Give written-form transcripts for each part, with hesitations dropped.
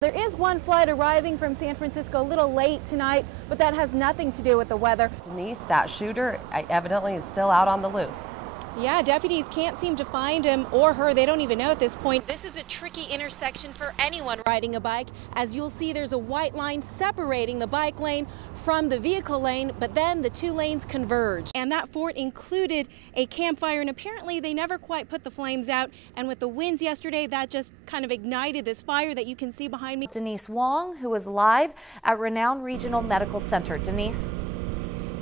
There is one flight arriving from San Francisco a little late tonight, but that has nothing to do with the weather. Denise, that shooter evidently is still out on the loose. Yeah, deputies can't seem to find him or her. They don't even know at this point. This is a tricky intersection for anyone riding a bike. As you'll see, there's a white line separating the bike lane from the vehicle lane, but then the two lanes converge. And that fort included a campfire, and apparently they never quite put the flames out. And with the winds yesterday, that just kind of ignited this fire that you can see behind me. Denise Wong, who is live at Renown Regional Medical Center. Denise?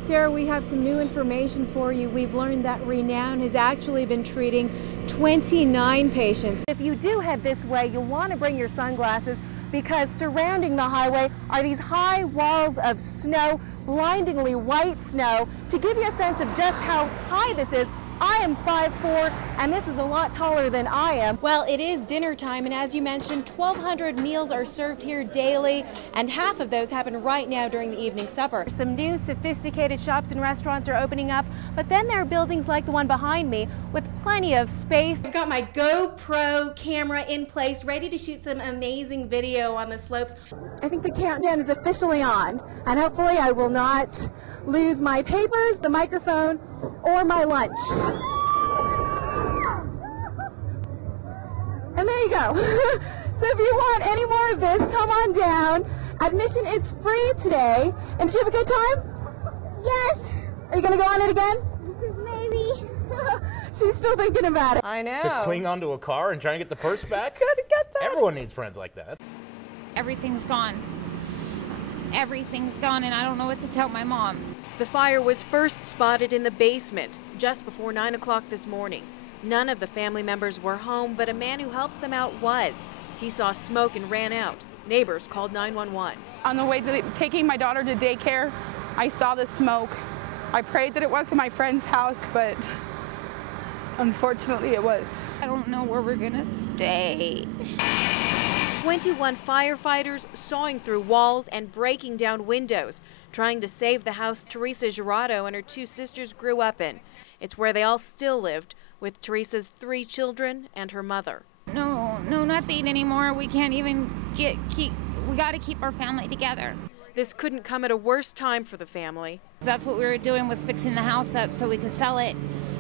Sarah, we have some new information for you. We've learned that Renown has actually been treating 29 patients. If you do head this way, you'll want to bring your sunglasses because surrounding the highway are these high walls of snow, blindingly white snow. To give you a sense of just how high this is, I am 5'4", and this is a lot taller than I am. Well, it is dinner time, and as you mentioned, 1,200 meals are served here daily, and half of those happen right now during the evening supper. Some new sophisticated shops and restaurants are opening up, but then there are buildings like the one behind me with plenty of space. I've got my GoPro camera in place, ready to shoot some amazing video on the slopes. I think the countdown is officially on, and hopefully I will not lose my papers, the microphone, or my lunch. And there you go. So if you want any more of this, come on down. Admission is free today. And did you have a good time? Yes. Are you going to go on it again? Maybe. She's still thinking about it. I know. To cling onto a car and try and get the purse back? Gotta get that. Everyone needs friends like that. Everything's gone. Everything's gone, and I don't know what to tell my mom. The fire was first spotted in the basement just before 9 o'clock this morning. None of the family members were home, but a man who helps them out was. He saw smoke and ran out. Neighbors called 911. On the way taking my daughter to daycare, I saw the smoke. I prayed that it wasn't my friend's house, but unfortunately it was. I don't know where we're gonna stay. 21 firefighters sawing through walls and breaking down windows, trying to save the house Teresa Gerardo and her two sisters grew up in. It's where they all still lived, with Teresa's 3 children and her mother. No, nothing anymore. We can't even we gotta keep our family together. This couldn't come at a worse time for the family. That's what we were doing, was fixing the house up so we could sell it.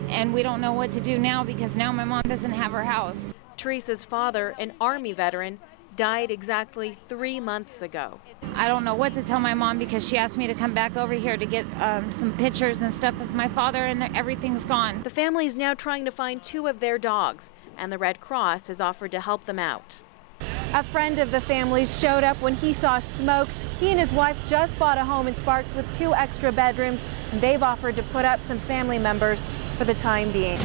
And we don't know what to do now because now my mom doesn't have her house. Teresa's father, an Army veteran, died exactly 3 months ago. I don't know what to tell my mom because she asked me to come back over here to get some pictures and stuff of my father, and everything's gone. The family is now trying to find 2 of their dogs, and the Red Cross has offered to help them out. A friend of the family's showed up when he saw smoke. He and his wife just bought a home in Sparks with 2 extra bedrooms, and they've offered to put up some family members for the time being.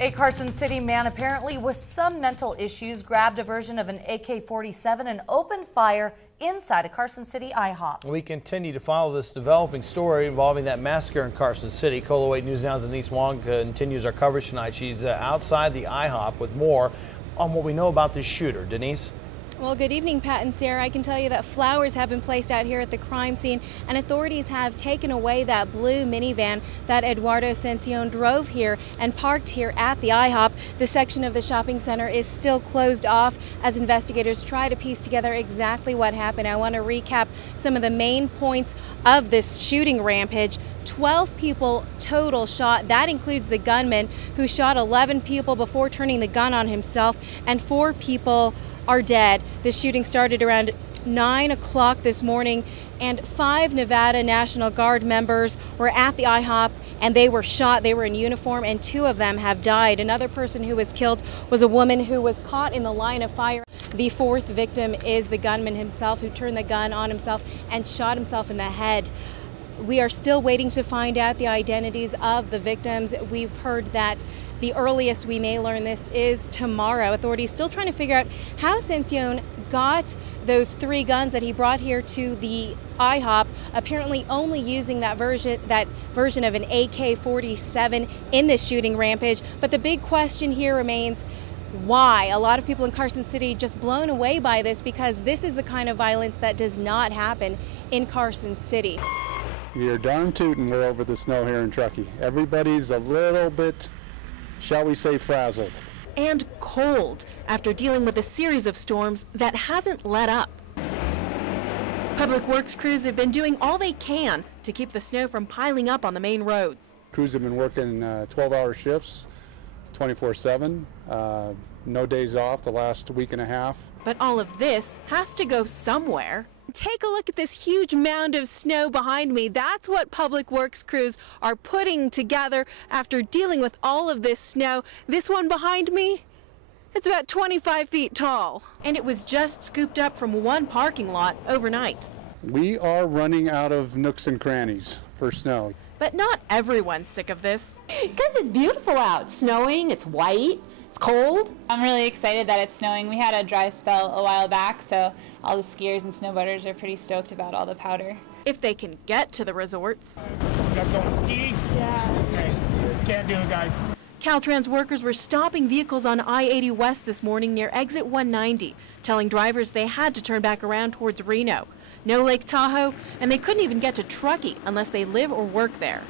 A Carson City man, apparently with some mental issues, grabbed a version of an AK-47 and opened fire inside a Carson City IHOP. We continue to follow this developing story involving that massacre in Carson City. KOLO 8 News Now's Denise Wong continues our coverage tonight. She's outside the IHOP with more on what we know about this shooter. Denise? Well, good evening, Pat and Sarah. I can tell you that flowers have been placed out here at the crime scene, and authorities have taken away that blue minivan that Eduardo Ascension drove here and parked here at the IHOP. The section of the shopping center is still closed off as investigators try to piece together exactly what happened. I want to recap some of the main points of this shooting rampage. 12 people total shot. That includes the gunman, who shot 11 people before turning the gun on himself, and 4 people are dead. This shooting started around 9 o'clock this morning, and 5 Nevada National Guard members were at the IHOP and they were shot. They were in uniform, and 2 of them have died. Another person who was killed was a woman who was caught in the line of fire. The 4th victim is the gunman himself, who turned the gun on himself and shot himself in the head. We are still waiting to find out the identities of the victims. We've heard that the earliest we may learn this is tomorrow. Authorities still trying to figure out how Ascension got those 3 guns that he brought here to the IHOP, apparently only using that version of an AK-47 in this shooting rampage. But the big question here remains, why? A lot of people in Carson City just blown away by this, because this is the kind of violence that does not happen in Carson City. You're darn tootin' we're over the snow here in Truckee. Everybody's a little bit, shall we say, frazzled. and cold after dealing with a series of storms that hasn't let up. Public Works crews have been doing all they can to keep the snow from piling up on the main roads. Crews have been working 12-hour shifts, 24/7, no days off the last week and a half. But all of this has to go somewhere. Take a look at this huge mound of snow behind me. That's what Public Works crews are putting together after dealing with all of this snow. This one behind me, it's about 25 feet tall. And it was just scooped up from one parking lot overnight. We are running out of nooks and crannies for snow. But not everyone's sick of this. Because it's beautiful out. Snowing, it's white, it's cold. I'm really excited that it's snowing. We had a dry spell a while back, so all the skiers and snowboarders are pretty stoked about all the powder. If they can get to the resorts. You guys going to ski? Yeah. Okay. Can't do it, guys. Caltrans workers were stopping vehicles on I-80 West this morning near exit 190, telling drivers they had to turn back around towards Reno. No Lake Tahoe, and they couldn't even get to Truckee unless they live or work there.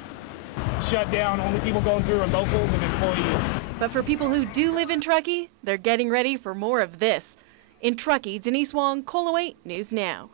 Shut down, only people going through are locals and employees. But for people who do live in Truckee, they're getting ready for more of this. In Truckee, Denise Wong, KOLO 8 News Now.